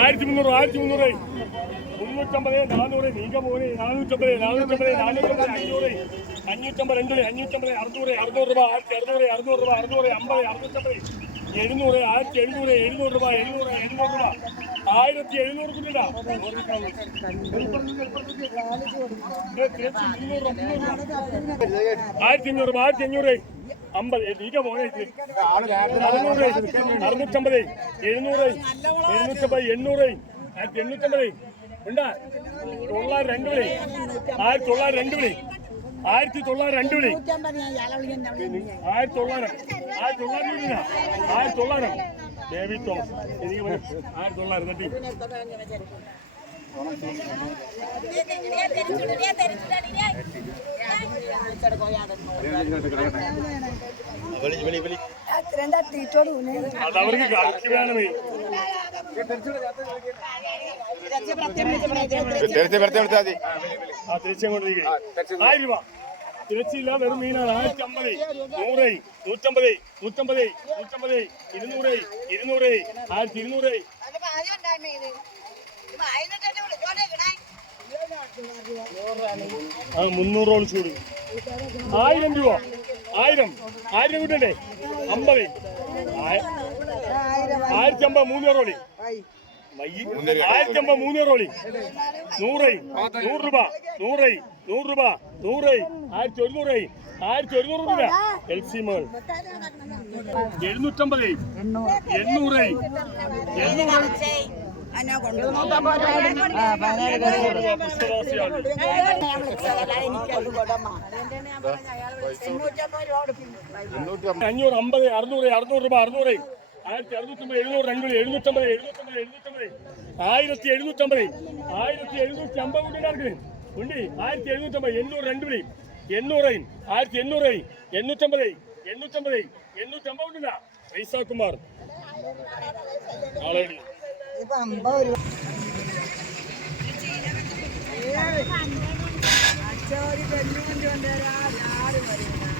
ആയിരത്തി മുന്നൂറ് ആയിരത്തി മുന്നൂറ് മുന്നൂറ്റമ്പത് നാനൂറ്. നീങ്ക പോലെ നാനൂറ്റമ്പത് നാനൂറ്റമ്പത് നാനൂറ്റമ്പത് അഞ്ഞൂറ്. അഞ്ഞൂറ്റമ്പത് രണ്ട് അഞ്ഞൂറ്റമ്പത് അറുന്നൂറ് അറുന്നൂറ് രൂപ ആയിരത്തി അറുന്നൂറ് അറുന്നൂറ് രൂപ അറുന്നൂറ് അമ്പത് അറുന്നൂറ്റമ്പത്. എഴുന്നൂറ് ആയിരത്തി എഴുന്നൂറ് എഴുന്നൂറ് രൂപ എഴുന്നൂറ് എഴുന്നൂറ് രൂപ. ആയിരത്തി എഴുന്നൂറ് കുഞ്ഞിടാ ആയിരത്തി അഞ്ഞൂറ് ആയിരത്തി അഞ്ഞൂറ്. അമ്പത്. നീക്ക മോനെ അറുന്നൂറ് അറുന്നൂറ്റമ്പത്. എഴുന്നൂറ്. എഴുന്നൂറ്റമ്പത്. എണ്ണൂറ്. ആയിരത്തി എണ്ണൂറ്റമ്പത്. ഉണ്ടാ? തൊള്ളായിരം രണ്ട് വിളി. ആയിരത്തി തൊള്ളായിരം രണ്ട് വിളി. ആയിരത്തി തൊള്ളായിരം രണ്ട് വിളി. ആയിരത്തി തൊള്ളായിരം. ആയിരത്തി തൊള്ളായിരം ആയിരത്തി തൊള്ളായിരം. ബേബി തോമസ് എനിക്ക് ആയിരത്തി തൊള്ളായിരം അത് തിരച്ചില്ല വെറും മീനാണ് ആയിരത്തി അമ്പത് നൂറ് നൂറ്റമ്പത് നൂറ്റമ്പത് നൂറ്റമ്പത് ഇരുന്നൂറ് ഇരുന്നൂറ് ആയിരത്തി ഇരുന്നൂറ് ആ മുന്നൂറോളം ചൂട്. ആയിരം രൂപ. ആയിരം. ആയിരം കൂട്ടണ്ടേ? അമ്പത്. ആയ- ആയിരത്തി അമ്പത് മൂന്നൂറോളി ആയിരത്തി അമ്പത് മൂന്നൂറോളി നൂറ്. നൂറ് രൂപ. നൂറ്. നൂറ് രൂപ. നൂറ്. ആയിരത്തി ഒരുന്നൂറ് ആയിരത്തി ഒരുന്നൂറ് രൂപ എൽ സി മോൾ. എഴുന്നൂറ്റമ്പത്. എണ്ണൂറ്. എണ്ണൂറ്. അഞ്ഞൂറ് അമ്പത് അറുന്നൂറ് അറുന്നൂറ് രൂപ അറുന്നൂറ്. ആയിരത്തി അറുന്നൂറ്റമ്പത് എഴുന്നൂറ് അഞ്ഞൂറ് എഴുന്നൂറ്റമ്പത് എഴുന്നൂറ്റമ്പത് എഴുന്നൂറ്റമ്പത്. ആയിരത്തി എഴുന്നൂറ്റമ്പത്. ആയിരത്തി എഴുന്നൂറ്റി അമ്പത് കൂട്ടി ഉണ്ട്. ആയിരത്തി എഴുന്നൂറ്റമ്പത് എണ്ണൂറ് രണ്ട് വിളി എണ്ണൂറ് ആയിരത്തി എണ്ണൂറ് എണ്ണൂറ്റമ്പത് എണ്ണൂറ്റമ്പത് എണ്ണൂറ്റമ്പത് ഉണ്ടല്ല ഐസാ കുമാർ ആളെ അമ്പത് രൂപ അച്ചോരി പെണ്ണുകൊണ്ട് കൊണ്ടുവരാ? ആരും വരില്ല